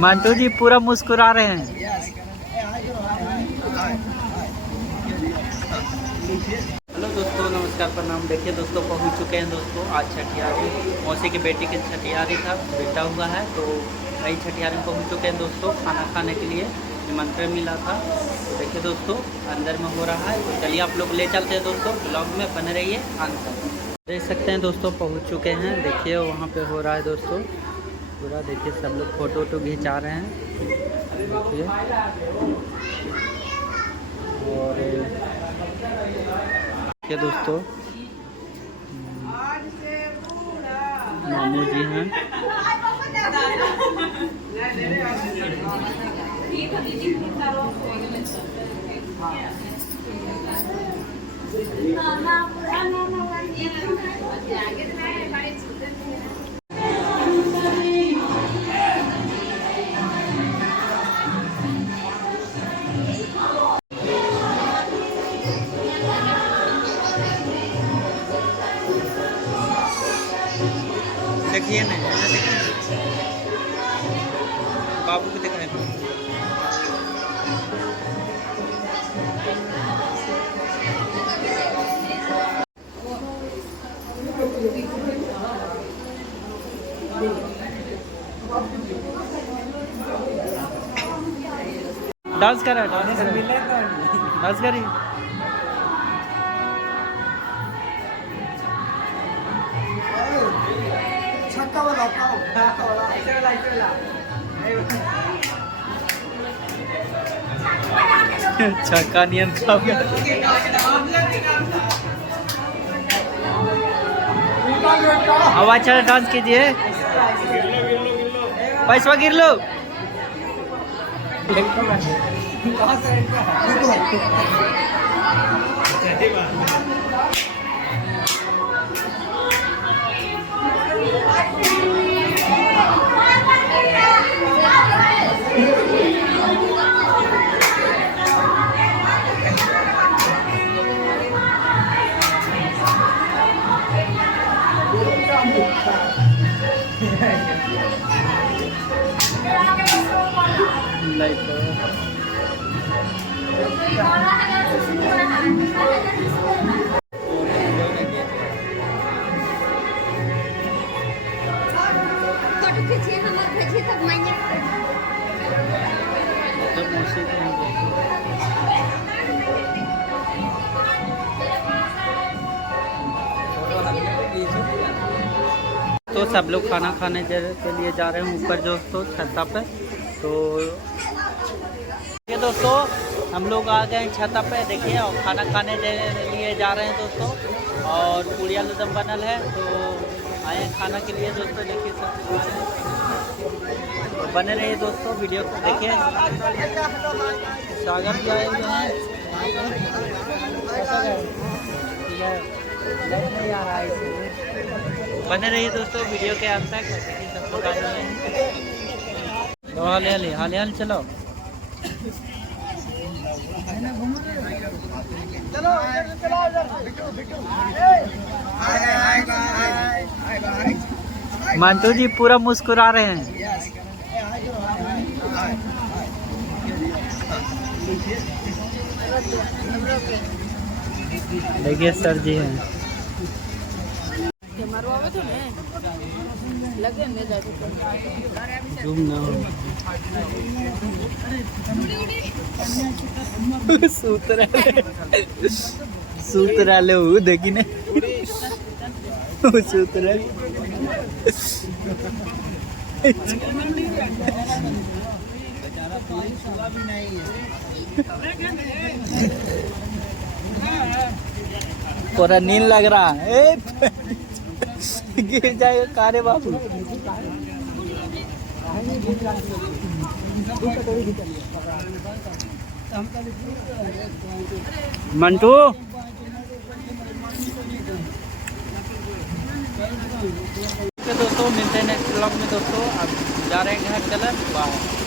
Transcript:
मंटू जी पूरा मुस्कुरा रहे हैं। हेलो दोस्तों, नमस्कार, प्रणाम। देखिए दोस्तों, पहुंच चुके हैं दोस्तों आज छठियारी। मौसी की बेटी के छठियारी था, बेटा हुआ है, तो वही छठियारी में पहुंच चुके हैं दोस्तों। खाना खाने के लिए निमंत्रण मिला था, तो देखिए दोस्तों अंदर में हो रहा है। तो चलिए आप लोग ले चलते हैं दोस्तों, ब्लॉग में बने रहिए अंत तक। देख सकते हैं दोस्तों, पहुँच चुके हैं। देखिए वहाँ पे हो रहा है दोस्तों पूरा। देखिए सब लोग फोटो वोटो खिंचा रहे हैं। देखिए और देखिए दोस्तों मामू जी हैं। देखिए ना, बाबू को देख रहे हैं। डांस कर रहा है, डांस करिए। छक्का नियम अब अच्छा डांस कीजिए। पैसा गिर लो। तो सब लोग खाना खाने के लिए जा रहे हैं ऊपर दोस्तों छत्ता पे। तो ये दोस्तों हम लोग आ गए छत्ता पे, देखिए, और खाना खाने के लिए जा रहे हैं दोस्तों। और पूड़िया लुदम बनल है, तो आए हैं खाना के लिए दोस्तों। देखिए सब तो बने रहिए दोस्तों, वीडियो को देखिए। सागर भी आए हुए हैं। बने रहिए दोस्तों वीडियो के अंत तक। देखिए सब लोग आए हुए हैं। तो हाल हाल चलो। मंटू जी पूरा मुस्कुरा रहे हैं। देखिए सर जी हैं। जूम ना सूत्र ले देखी ने सूत्र पूरा नींद लग रहा है। गिर जाएगा कारे बाबू। मंटू दोस्तों मिलते हैं नेक्स्ट ब्लॉग में दोस्तों। अब जा रहे हैं घर, चला बाय।